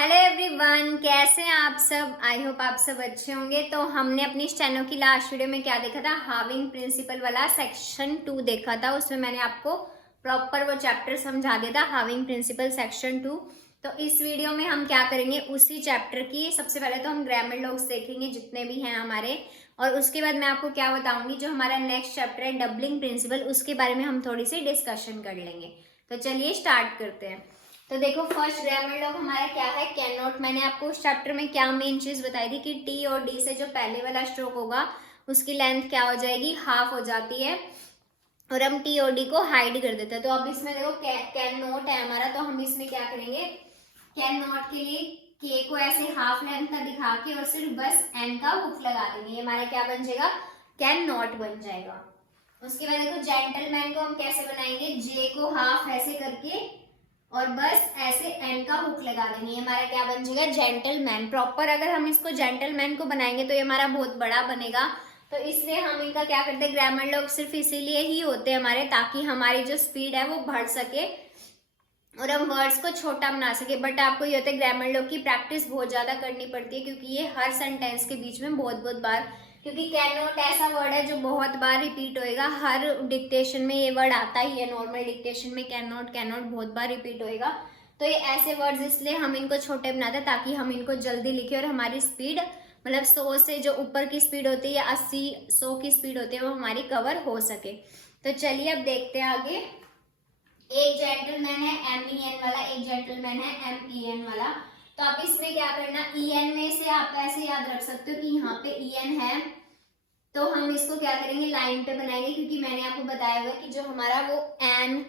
Hello everyone, कैसे हैं आप सब। आई होप आप सब अच्छे होंगे। तो हमने अपनी स्टेनो की लास्ट वीडियो में क्या देखा था, हाविंग प्रिंसिपल वाला सेक्शन 2 देखा था। उसमें मैंने आपको प्रॉपर वो चैप्टर समझा दिया था, हाविंग प्रिंसिपल सेक्शन 2। तो इस वीडियो में हम क्या करेंगे, उसी चैप्टर की सबसे पहले तो हम ग्रामर लॉग्स देखेंगे जितने भी हैं हमारे, और उसके बाद मैं आपको क्या बताऊंगी, जो हमारा नेक्स्ट चैप्टर है डबलिंग प्रिंसिपल, उसके बारे में हम थोड़ी सी डिस्कशन कर लेंगे। तो चलिए स्टार्ट करते हैं। तो देखो, फर्स्ट ग्रामर लॉग हमारा क्या है, कैन नॉट। मैंने आपको उस चैप्टर में क्या मेन चीज बताई थी कि टी और डी से जो पहले वाला स्ट्रोक होगा उसकी लेंथ क्या हो जाएगी, हाफ हो जाती है, और हम टी और डी को हाइड कर देते हैं। तो अब इसमें देखो कैन नॉट है हमारा, तो हम इसमें क्या करेंगे, कैन नॉट के लिए के को ऐसे हाफ लेंथ का दिखा के और सिर्फ बस एन का हुक लगा देंगे। ये हमारा क्या बन जाएगा, कैन नॉट बन जाएगा। उसके बाद देखो, जेंटलमैन को हम कैसे बनाएंगे, जे को हाफ ऐसे करके और बस ऐसे एन का हुक लगा देंगे। हमारा क्या बन जाएगा, जेंटलमैन। प्रॉपर अगर हम इसको जेंटलमैन को बनाएंगे तो ये हमारा बहुत बड़ा बनेगा। तो इसलिए हम इनका क्या करते हैं, ग्रामर लॉग सिर्फ इसीलिए ही होते हैं हमारे, ताकि हमारी जो स्पीड है वो बढ़ सके और हम वर्ड्स को छोटा बना सके। बट आपको ये होता है, ग्रामर लॉग की प्रैक्टिस बहुत ज्यादा करनी पड़ती है, क्योंकि ये हर सेंटेंस के बीच में बहुत बहुत बार, क्योंकि कैन नॉट ऐसा वर्ड है जो बहुत बार रिपीट होएगा। हर डिक्टेशन में ये वर्ड आता ही है, नॉर्मल डिक्टेशन में कैन नॉट बहुत बार रिपीट होएगा। तो ये ऐसे वर्ड्स इसलिए हम इनको छोटे बनाते हैं, ताकि हम इनको जल्दी लिखें और हमारी स्पीड, मतलब 100 से जो ऊपर की स्पीड होती है या 80-100 की स्पीड होती है, वो हमारी कवर हो सके। तो चलिए अब देखते हैं आगे। एक जेंटलमैन है MEN वाला, एक जेंटलमैन है MEN वाला। तो आप इसमें क्या करना, EN में से आप ऐसे याद रख सकते हो कि यहाँ पे EN है, तो हम इसको क्या करेंगे, लाइन पे बनाएंगे, क्योंकि मैंने आपको बताया हुआ कि जो हमारा वो एन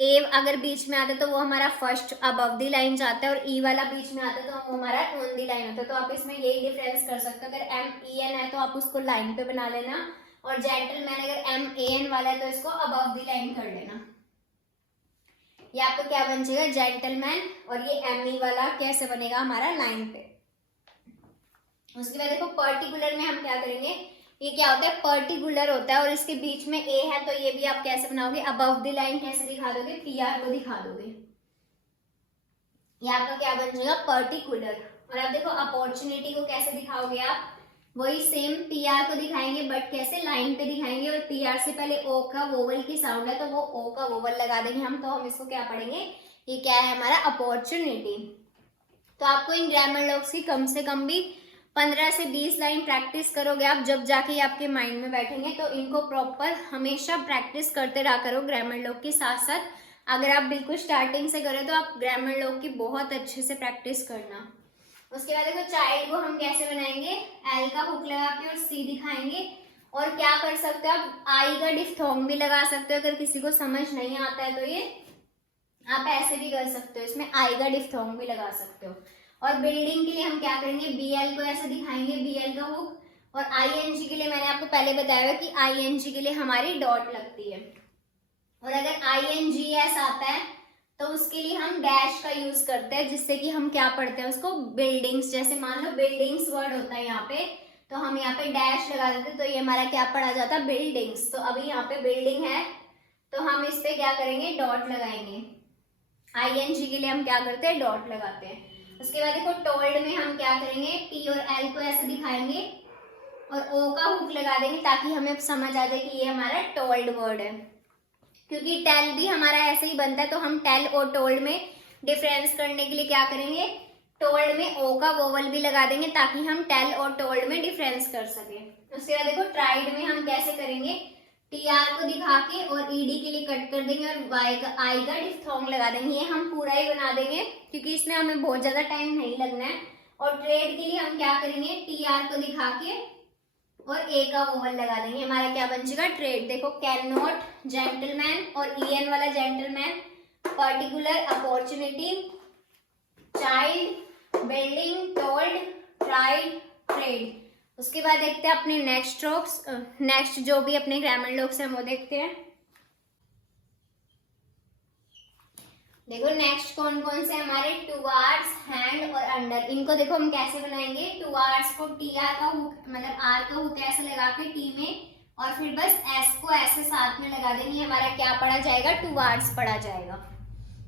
ए अगर बीच में आता है तो वो हमारा फर्स्ट अबव दी लाइन जाता है, और ई वाला बीच में आता है तो वो हमारा ऑन दी लाइन होता है। तो आप इसमें यही डिफरेंस कर सकते हो। अगर MEN है तो आप उसको लाइन पे बना लेना, और जेंटलमैन अगर MAN वाला है तो इसको अबव दी लाइन कर लेना। ये आपको क्या बन जाएगा, जेंटलमैन। और ये ME वाला कैसे बनेगा हमारा, लाइन पे। उसके बाद देखो, पर्टिकुलर में हम क्या करेंगे, ये क्या होता है, पर्टिकुलर होता है और इसके बीच में ए है, तो ये भी आप कैसे बनाओगे, अबव द लाइन कैसे दिखा दोगे, PR को दिखा दोगे। ये आपका क्या बन जाएगा, पर्टिकुलर। और अब देखो, अपॉर्चुनिटी को कैसे दिखाओगे आप, वही सेम PR को दिखाएंगे, बट कैसे, लाइन पे दिखाएंगे, और PR से पहले O का वोवल की साउंड है तो वो O का वोवल लगा देंगे हम। तो हम इसको क्या पढ़ेंगे, ये क्या है हमारा, अपॉर्चुनिटी। तो आपको इन ग्रामर लॉग्स की कम से कम भी 15 से 20 लाइन प्रैक्टिस करोगे आप, जब जाके आपके माइंड में बैठेंगे। तो इनको प्रॉपर हमेशा प्रैक्टिस करते रहा करो ग्रामर लॉग के साथ साथ। अगर आप बिल्कुल स्टार्टिंग से करें तो आप ग्रामर लॉग की बहुत अच्छे से प्रैक्टिस करना। उसके बाद देखो, चाइल्ड को हम कैसे बनाएंगे, एल का हुक लगा के और C दिखाएंगे। और क्या कर सकते हो आप, आई का डिफ्थोंग भी लगा सकते हो, अगर किसी को समझ नहीं आता है तो ये आप ऐसे भी कर सकते हो, इसमें आई का डिफ्थोंग भी लगा सकते हो। और बिल्डिंग के लिए हम क्या करेंगे, BL को ऐसे दिखाएंगे, BL का हुक। और ING के लिए मैंने आपको पहले बताया कि ING के लिए हमारी डॉट लगती है। और अगर INGS आता है तो उसके लिए हम डैश का यूज करते हैं, जिससे कि हम क्या पढ़ते हैं उसको, बिल्डिंग्स। जैसे मान लो बिल्डिंग्स वर्ड होता है यहाँ पे, तो हम यहाँ पे डैश लगा देते, तो ये हमारा क्या पढ़ा जाता है, बिल्डिंग्स। तो अभी यहाँ पे बिल्डिंग है तो हम इस पे क्या करेंगे, डॉट लगाएंगे। ING के लिए हम क्या करते हैं, डॉट लगाते हैं। उसके बाद देखो, टोल्ड में हम क्या करेंगे, T और L को ऐसे दिखाएंगे और O का हुक लगा देंगे, ताकि हमें समझ आ जाए कि ये हमारा टोल्ड वर्ड है। क्योंकि टेल भी हमारा ऐसे ही बनता है, तो हम टेल और टोल्ड में डिफरेंस करने के लिए क्या करेंगे, टोल्ड में O का वोवल भी लगा देंगे, ताकि हम टेल और टोल्ड में डिफरेंस कर सके। उसके बाद देखो, ट्राइड में हम कैसे करेंगे, TR को दिखा के और ED के लिए कट कर देंगे और आई का डिफ्थोंग लगा देंगे। ये हम पूरा ही बना देंगे, क्योंकि इसमें हमें बहुत ज्यादा टाइम नहीं लगना है। और ट्रेड के लिए हम क्या करेंगे, TR को दिखा के और A का वोवल लगा देंगे। हमारा क्या बन जाएगा, ट्रेड। देखो, कैन नॉट, जेंटलमैन, और EN वाला gentleman, particular, opportunity, child, building, told, tried, trade. उसके बाद देखते हैं अपने नेक्स्ट स्ट्रोक्स, नेक्स्ट जो भी अपने ग्रामर लॉग्स हैं वो देखते हैं। देखो, नेक्स्ट कौन कौन से हमारे, टुवार्ड्स, हैंड और अंडर। इनको देखो हम कैसे बनाएंगे, टुवार्ड्स को TR का हुक, मतलब R का हुक ऐसे लगा के T में, और फिर बस S को ऐसे साथ में लगा देंगे। हमारा क्या पढ़ा जाएगा, टुवार्ड्स पढ़ा जाएगा।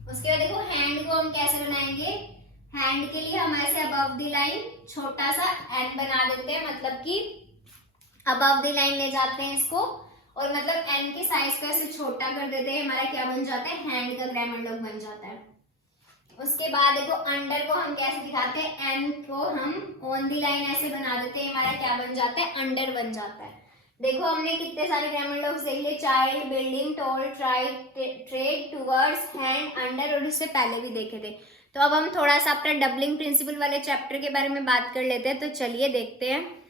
उसके बाद देखो, हैंड को हम कैसे बनाएंगे, हैंड के लिए हम ऐसे अबव द लाइन छोटा सा एन बना देते हैं, मतलब कि अबव द लाइन ले जाते हैं इसको और मतलब एन के साइज को ऐसे छोटा कर देते हैं, हमारा क्या बन जाता है, हैंड का ग्रामर लॉक बन जाता है। उसके बाद देखो अंडर को हम कैसे दिखाते हैं, एन को हम ऑन दी लाइन ऐसे बना देते हैं, हमारा क्या बन जाता है, अंडर बन जाता है। देखो हमने कितने सारे ग्रामर लॉक्स देख लिए, child, building, tall, tried, trade, towards, hand, under, और उससे पहले भी देखे थे। तो अब हम थोड़ा सा अपना डबलिंग प्रिंसिपल वाले चैप्टर के बारे में बात कर लेते हैं, तो चलिए देखते हैं।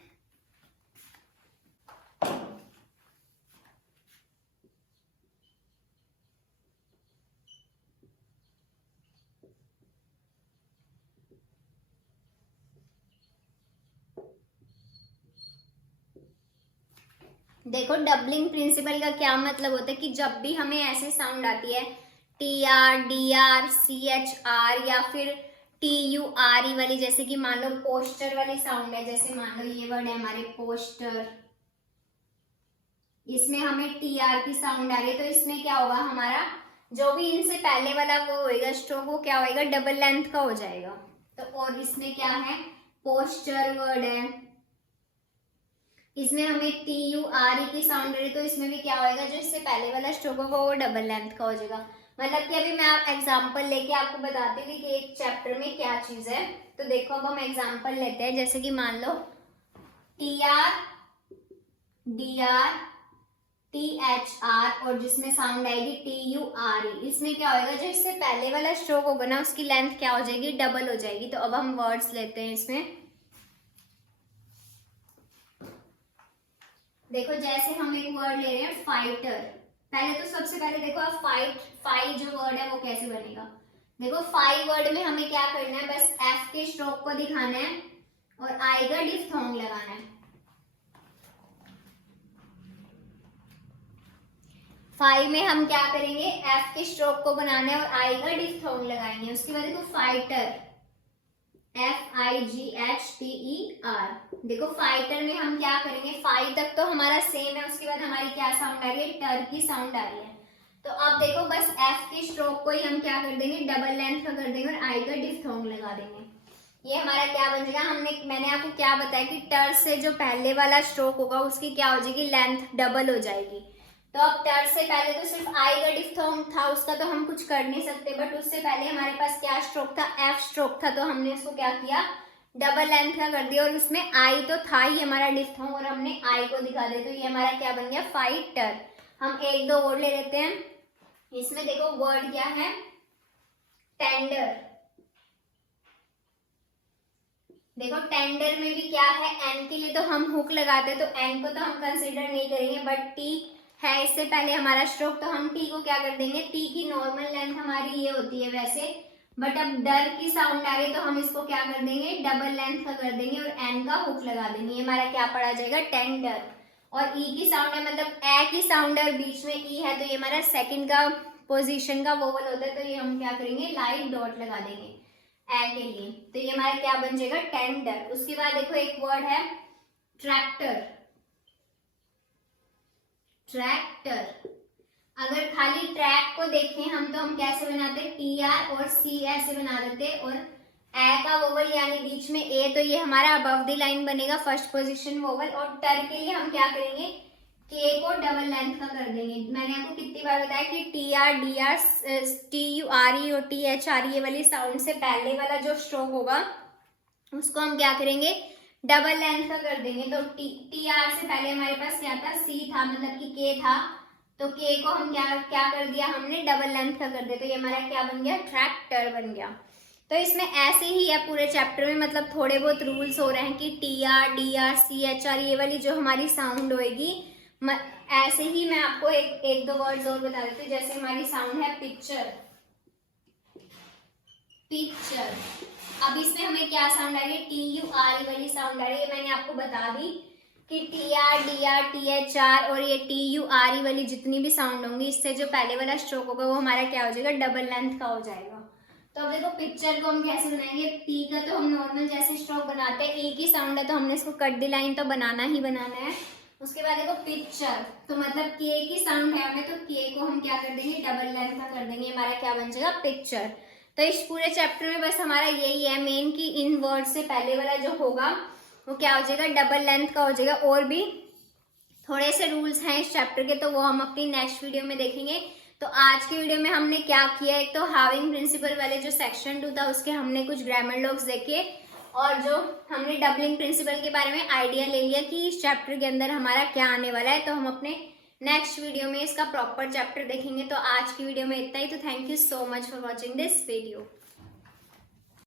देखो डबलिंग प्रिंसिपल का क्या मतलब होता है कि जब भी हमें ऐसे साउंड आती है T R, D R, C H R या फिर टी यू आर ई वाली, जैसे कि मान लो पोस्टर वाली साउंड है, जैसे मान लो ये वर्ड है हमारे पोस्टर, इसमें हमें टी आर की साउंड आ रही है, तो इसमें क्या होगा, हमारा जो भी इनसे पहले वाला वो होएगा स्ट्रोक, वो क्या होएगा, डबल लेंथ का हो जाएगा। तो और इसमें क्या है, पोस्टर वर्ड है, इसमें हमें टी यू आर ई की साउंड रही, तो इसमें भी क्या होएगा, जो इससे पहले वाला स्ट्रोक होगा वो डबल लेंथ का हो जाएगा। मतलब कि अभी मैं आप एग्जांपल लेके आपको बताती हूँ कि एक चैप्टर में क्या चीज है। तो देखो अब हम एग्जांपल लेते हैं, जैसे कि मान लो T R, D R, T H R और जिसमें साउंड आएगी टी यू आर ई, इसमें क्या होएगा, जो इससे पहले वाला स्ट्रोक होगा ना उसकी लेंथ क्या हो जाएगी, डबल हो जाएगी। तो अब हम वर्ड्स लेते हैं इसमें। देखो जैसे हम एक वर्ड ले रहे हैं फाइटर, पहले तो सबसे पहले देखो आप फाइट जो वर्ड है वो कैसे बनेगा। देखो फाइव वर्ड में हमें क्या करना है, बस एफ के स्ट्रोक को दिखाना है और आई का डिफ्थोंग लगाना है। फाइव में हम क्या करेंगे, एफ के स्ट्रोक को बनाना है और आई का डिफ्थोंग लगाएंगे। उसके बाद देखो फाइटर, FIGHTER, देखो फाइटर में हम क्या करेंगे, फाइव तक तो हमारा सेम है, उसके बाद हमारी क्या साउंड आ रही है, टर की साउंड आ रही है। तो अब देखो बस एफ के स्ट्रोक को ही हम क्या कर देंगे, डबल लेंथ का कर देंगे और आई का डिफ्थोंग लगा देंगे। ये हमारा क्या बन जाएगा, मैंने आपको क्या बताया कि टर से जो पहले वाला स्ट्रोक होगा उसकी क्या हो जाएगी, लेंथ डबल हो जाएगी। तो अब टर से पहले तो सिर्फ आई का डिफ्थोंग था, उसका तो हम कुछ कर नहीं सकते, बट उससे पहले हमारे पास क्या स्ट्रोक था, एफ स्ट्रोक था, तो हमने उसको क्या किया, डबल लेंथ का कर दिया और उसमें आई तो था ही हमारा डिफ्थोंग और हमने आई को दिखा दिया। तो ये हमारा क्या बन गया, फाइटर। हम एक दो वर्ड ले लेते हैं इसमें। देखो वर्ड क्या है, टेंडर। देखो टेंडर में भी क्या है, एन के लिए तो हम हुक लगाते हैं, तो एन को तो हम कंसिडर नहीं करेंगे, बट टी है इससे पहले हमारा स्ट्रोक, तो हम टी को क्या कर देंगे, टी की नॉर्मल लेंथ हमारी ये होती है वैसे, बट अब डर की साउंड आ रही है तो हम इसको क्या कर देंगे, डबल लेंथ का कर देंगे और एन का हुक लगा देंगे। ये हमारा क्या पड़ा जाएगा, टेंडर। और ई की साउंड है, मतलब ए की साउंड है बीच में ई है, तो ये हमारा सेकंड का पोजीशन का वोवल होता है, तो ये हम क्या करेंगे, लाइट डॉट लगा देंगे ए के लिए। तो ये हमारा क्या बन जाएगा, टेंडर। उसके बाद देखो एक वर्ड है ट्रैक्टर। ट्रैक्टर, अगर खाली ट्रैक को देखें हम तो हम कैसे बनाते हैं, टी आर और सी ऐसे बना देते हैं और ए का वोवल यानी बीच में ए, तो ये हमारा अबव द लाइन बनेगा फर्स्ट पोजीशन वोवल। और टर के लिए हम क्या करेंगे, के को डबल लेंथ का कर देंगे। मैंने आपको कितनी बार बताया कि T R, D R, T U R E और टी एच आर ई वाली साउंड से पहले वाला जो स्ट्रोक होगा उसको हम क्या करेंगे, डबल लेंथ का कर देंगे। तो टी आर से पहले हमारे पास क्या था, सी था, मतलब कि के था, तो के को हम क्या कर दिया, हमने डबल लेंथ का कर दिया। तो ये हमारा क्या बन गया, ट्रैक्टर बन गया। तो इसमें ऐसे ही है पूरे चैप्टर में, मतलब थोड़े बहुत रूल्स हो रहे हैं कि T R, D R, C H R ये वाली जो हमारी साउंड होएगी, ऐसे ही मैं आपको एक दो वर्ड्स और बता देती हूँ। जैसे हमारी साउंड है पिक्चर, पिक्चर। अब इसमें हमें क्या साउंड आ रही है, टी यू आर ई वाली साउंड आ रही है। मैंने आपको बता दी कि T R, D R, T H R और ये टी यू आर ई वाली जितनी भी साउंड होंगी, इससे जो पहले वाला स्ट्रोक होगा वो हमारा क्या हो जाएगा, डबल लेंथ का हो जाएगा। तो अब देखो पिक्चर को हम कैसे बनाएंगे, पी का तो हम नॉर्मल जैसे स्ट्रोक बनाते हैं, ए की साउंड है तो हमने इसको कट द लाइन तो बनाना ही बनाना है। उसके बाद देखो पिक्चर, तो मतलब के की साउंड है हमें, तो के को हम क्या कर देंगे, डबल लेंथ का कर देंगे, हमारा क्या बन जाएगा, पिक्चर। तो इस पूरे चैप्टर में बस हमारा यही है मेन कि इन वर्ड से पहले वाला जो होगा वो क्या हो जाएगा, डबल लेंथ का हो जाएगा। और भी थोड़े से रूल्स हैं इस चैप्टर के, तो वो हम अपनी नेक्स्ट वीडियो में देखेंगे। तो आज की वीडियो में हमने क्या किया, एक तो हैविंग प्रिंसिपल वाले जो सेक्शन 2 था उसके हमने कुछ ग्रामर लॉग्स देखे, और जो हमने डबलिंग प्रिंसिपल के बारे में आइडिया ले लिया कि इस चैप्टर के अंदर हमारा क्या आने वाला है। तो हम अपने नेक्स्ट वीडियो में इसका प्रॉपर चैप्टर देखेंगे। तो आज की वीडियो में इतना ही। तो thank you so much for watching this video.